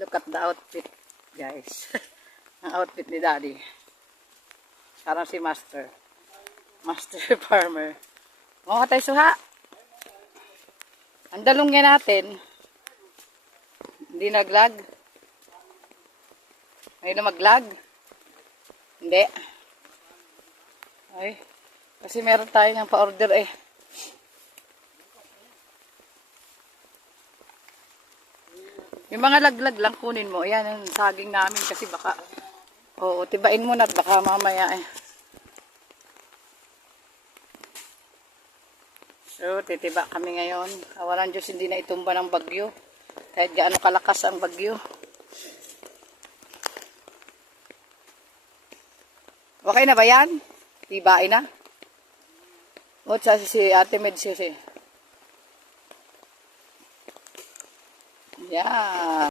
Look at the outfit, guys. Ang outfit ni Daddy. Parang si Master. Master Farmer. Mga tayo suha. Ang dalungin natin. Hindi naglag. May na maglag. Hindi. Ay. Kasi meron tayo ng pa-order eh. Yung mga laglag lang kunin mo. Ayan, yung saging namin kasi baka, oo, tibain mo na at baka mamaya eh. So, titiba kami ngayon. Awalan Diyos hindi na itumba ng bagyo. Kahit gaano kalakas ang bagyo. Okay na ba yan? Tibain na? O, sa si Ate Medsi. Yan.